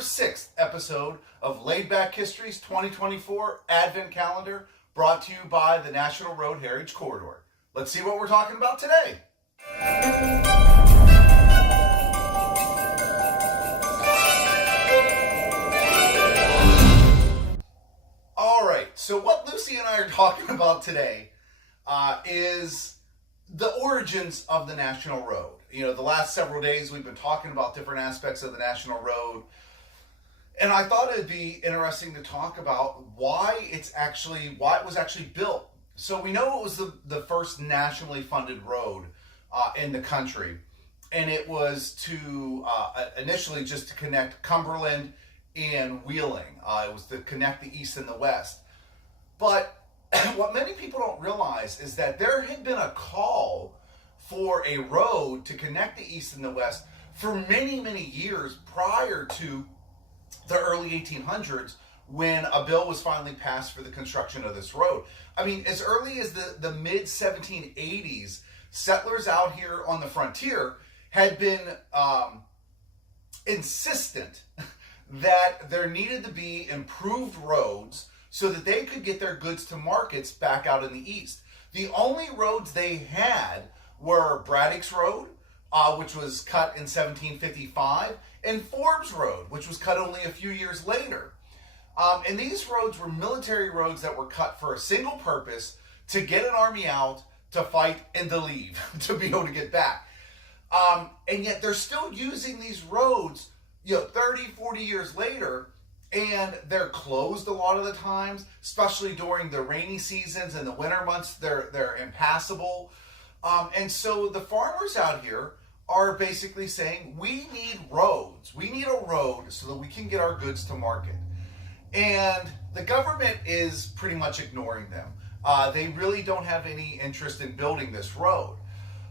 October 6th episode of Laid Back History's 2024 Advent Calendar, brought to you by the National Road Heritage Corridor. Let's see what we're talking about today. All right, so what Lucy and I are talking about today is the origins of the National Road. You know, the last several days we've been talking about different aspects of the National Road, and I thought it'd be interesting to talk about why it was actually built. So we know it was the first nationally funded road in the country, and it was to initially just to connect Cumberland and Wheeling. It was to connect the East and the West. But what many people don't realize is that there had been a call for a road to connect the East and the West for many, many years prior to the early 1800s, when a bill was finally passed for the construction of this road. I mean, as early as the mid 1780s, settlers out here on the frontier had been insistent that there needed to be improved roads so that they could get their goods to markets back out in the East. The only roads they had were Braddock's Road, which was cut in 1755, and Forbes Road, which was cut only a few years later. And these roads were military roads that were cut for a single purpose: to get an army out, to fight, and to leave, to be able to get back. And yet they're still using these roads, 30, 40 years later, and they're closed a lot of the times, especially during the rainy seasons and the winter months. They're impassable. And so the farmers out here are basically saying, we need roads. We need a road so that we can get our goods to market. And the government is pretty much ignoring them. They really don't have any interest in building this road.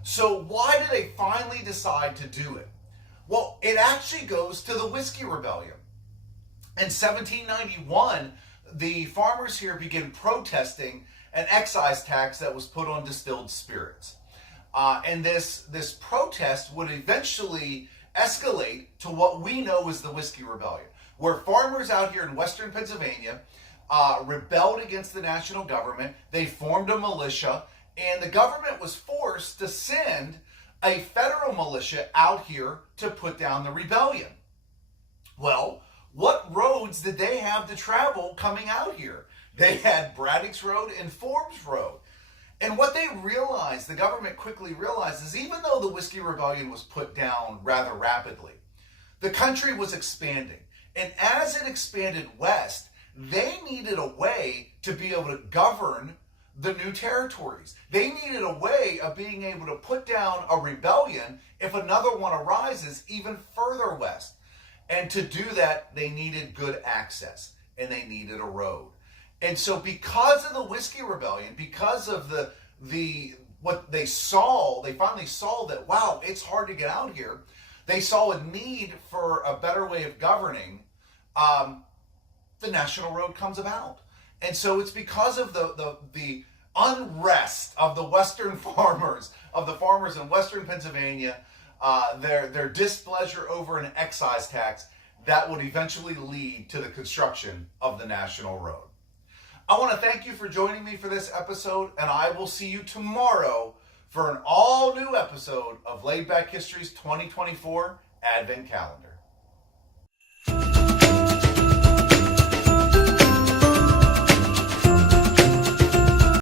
So why did they finally decide to do it? Well, it actually goes to the Whiskey Rebellion. In 1791, the farmers here began protesting an excise tax that was put on distilled spirits. And this protest would eventually escalate to what we know as the Whiskey Rebellion, where farmers out here in western Pennsylvania rebelled against the national government. They formed a militia, and the government was forced to send a federal militia out here to put down the rebellion. Well, what roads did they have to travel coming out here? They had Braddock's Road and Forbes Road. And what they realized, the government quickly realized, is even though the Whiskey Rebellion was put down rather rapidly, the country was expanding. And as it expanded west, they needed a way to be able to govern the new territories. They needed a way of being able to put down a rebellion if another one arises even further west. And to do that, they needed good access, and they needed a road. And so because of the Whiskey Rebellion, because of what they saw, they finally saw that, wow, it's hard to get out here. They saw a need for a better way of governing. The National Road comes about. And so it's because of the unrest of the Western farmers, of the farmers in Western Pennsylvania, their displeasure over an excise tax, that would eventually lead to the construction of the National Road. I want to thank you for joining me for this episode, and I will see you tomorrow for an all-new episode of Laid Back History's 2024 Advent Calendar.